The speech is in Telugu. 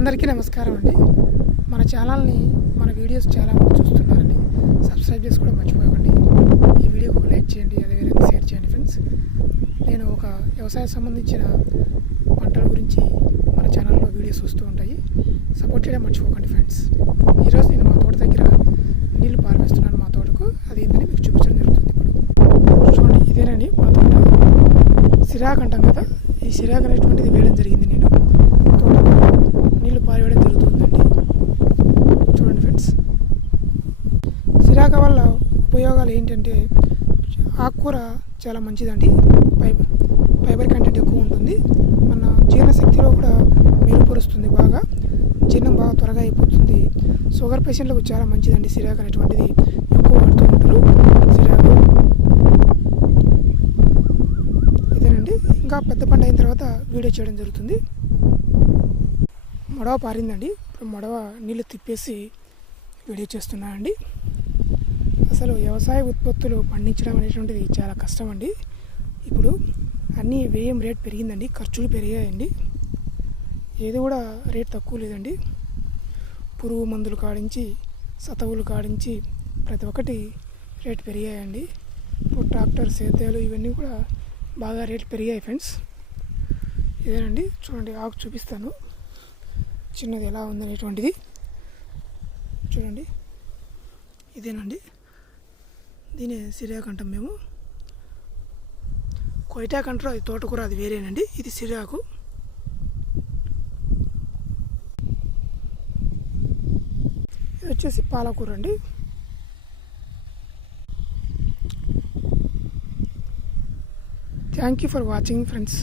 అందరికీ నమస్కారం అండి. మన ఛానల్ని మన వీడియోస్ చాలామంది చూస్తున్నారండి. సబ్స్క్రైబ్ కూడా మర్చిపోకండి. ఈ వీడియోకి ఒక లైక్ చేయండి అదేవిధంగా షేర్ చేయండి ఫ్రెండ్స్. నేను ఒక వ్యవసాయ సంబంధించిన పంటల గురించి మన ఛానల్లో వీడియోస్ వస్తూ ఉంటాయి. సపోర్ట్ చేయడం మర్చిపోకండి ఫ్రెండ్స్. ఈరోజు నేను మా తోట దగ్గర నీళ్ళు పారవేస్తున్నాను మా తోటకు. అది ఏంటని మీకు చూపించడం జరుగుతుంది ఇప్పుడు. చూడండి ఇదేనండి మా తోట. సిరాక్ అంటాం కదా. ఈ సిరాక్ అనేటువంటిది వేయడం జరిగింది నేను తోటకు నీళ్ళు పారవేయడం జరుగుతుందండి చూడండి ఫ్రెండ్స్ సిరాక వల్ల ఉపయోగాలు ఏంటంటే ఆకుకూర చాలా మంచిదండి. ఫైబర్ ఫైబర్ కంటెంట్ ఎక్కువ ఉంటుంది. మన జీర్ణశక్తిలో కూడా మెరుగుపరుస్తుంది బాగా. జీర్ణం బాగా త్వరగా అయిపోతుంది. షుగర్ పేషెంట్లకు చాలా మంచిదండి సిరాకు అనేటువంటిది. ఎక్కువ వాడుతూ ఉంటారు. సిరాకు ఇదేనండి. ఇంకా పెద్ద పంట అయిన తర్వాత వీడియో చేయడం జరుగుతుంది. మడవ పారిందండి. ఇప్పుడు మడవ నీళ్ళు తిప్పేసి వీడియో చేస్తున్నానండి. అసలు వ్యవసాయ ఉత్పత్తులు పండించడం అనేటువంటిది చాలా కష్టం అండి. ఇప్పుడు అన్నీ వ్యయం రేట్ పెరిగిందండి ఖర్చులు పెరిగాయండి. ఏది కూడా రేట్ తక్కువ లేదండి. పురుగు మందులు కాడించి సతవులు కాడించి ప్రతి ఒక్కటి రేట్ పెరిగాయండి. ఇప్పుడు ట్రాక్టర్ సేద్యాలు ఇవన్నీ కూడా బాగా రేట్ పెరిగాయి ఫ్రెండ్స్. ఇదేనండి. చూడండి ఆకు చూపిస్తాను. చిన్నది ఎలా ఉందనేటువంటిది. చూడండి. ఇదేనండి. దీని సిరియాకు అంటాం మేము. కొయిటాకు అంటారు అది తోటకూర అది వేరేనండి. ఇది సిరియాకు. ఇది వచ్చేసి పాలకూర అండి. Thank you for watching friends